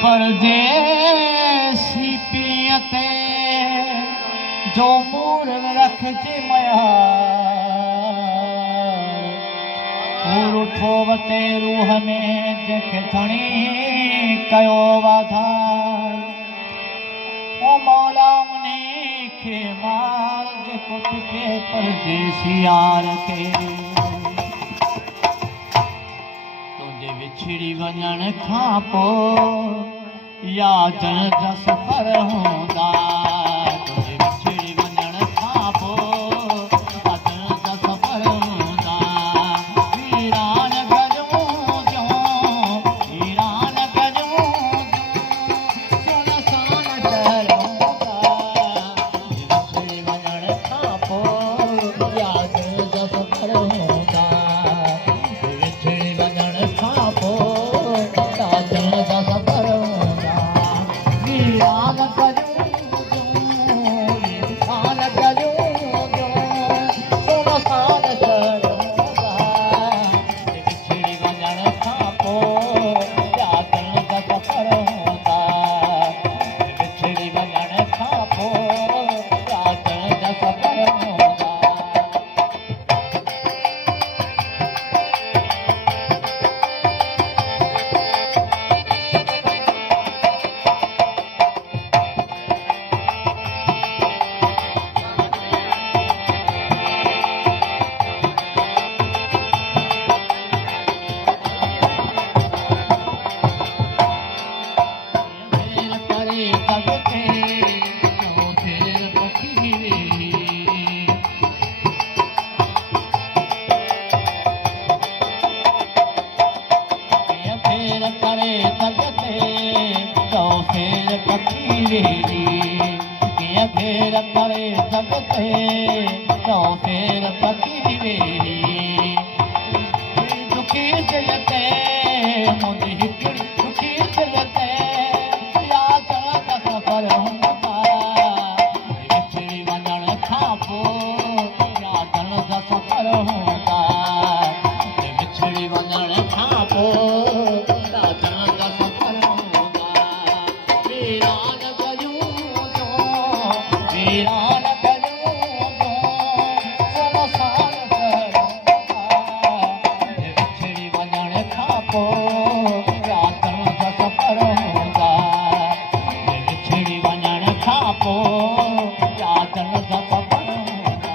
परदेसी पीअ ते जो मूर रखिजे मया उठो वते रूह में जंहिंखे खणी कयो वाधार ओ मौला उन्ही खे मार जेको टिके परदेसी यार खे तुंहिंजे विछड़ी वञण खां पोइ यादनि जा सफ़र हूंदा तुंहिंजे विछड़ी वञण खां पोइ यादनि जा सफ़र हूंदा वीरान गजूं सुन सान शहर हूंदा तुंहिंजे विछड़ी वञण खां पोइ यादनि जा सफ़र हूंदा विछड़ी वञण खां पोइ यादनि जा सफ़र हूंदा वीरान गजूं सुन सान शहर हूंदा विछड़ी वञण खां पोइ यादनि जा सफ़र हूंदा विछड़ी वञण खां पोइ यादनि जा सफ़र हूंदा घेर करे जगते तो फेर पकी वेरी दुखी दिल ते मुंहिंजी हिकिड़ी दुखी दिल ते यादनि जा सफ़र हूंदा विछड़ी वञण खां पोइ यादनि जा सफ़र हूंदा विछड़ी वञण खां पोइ यादनि जा सफ़र हूंदा वीरान वीरान सुन सान शहर हूंदा विछड़ी वञण खां पोइ यादनि जा सफ़र हूंदा विछड़ी वञण खां पोइ यादनि जा सफ़र हूंदा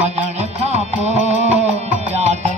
वञण खां पोइ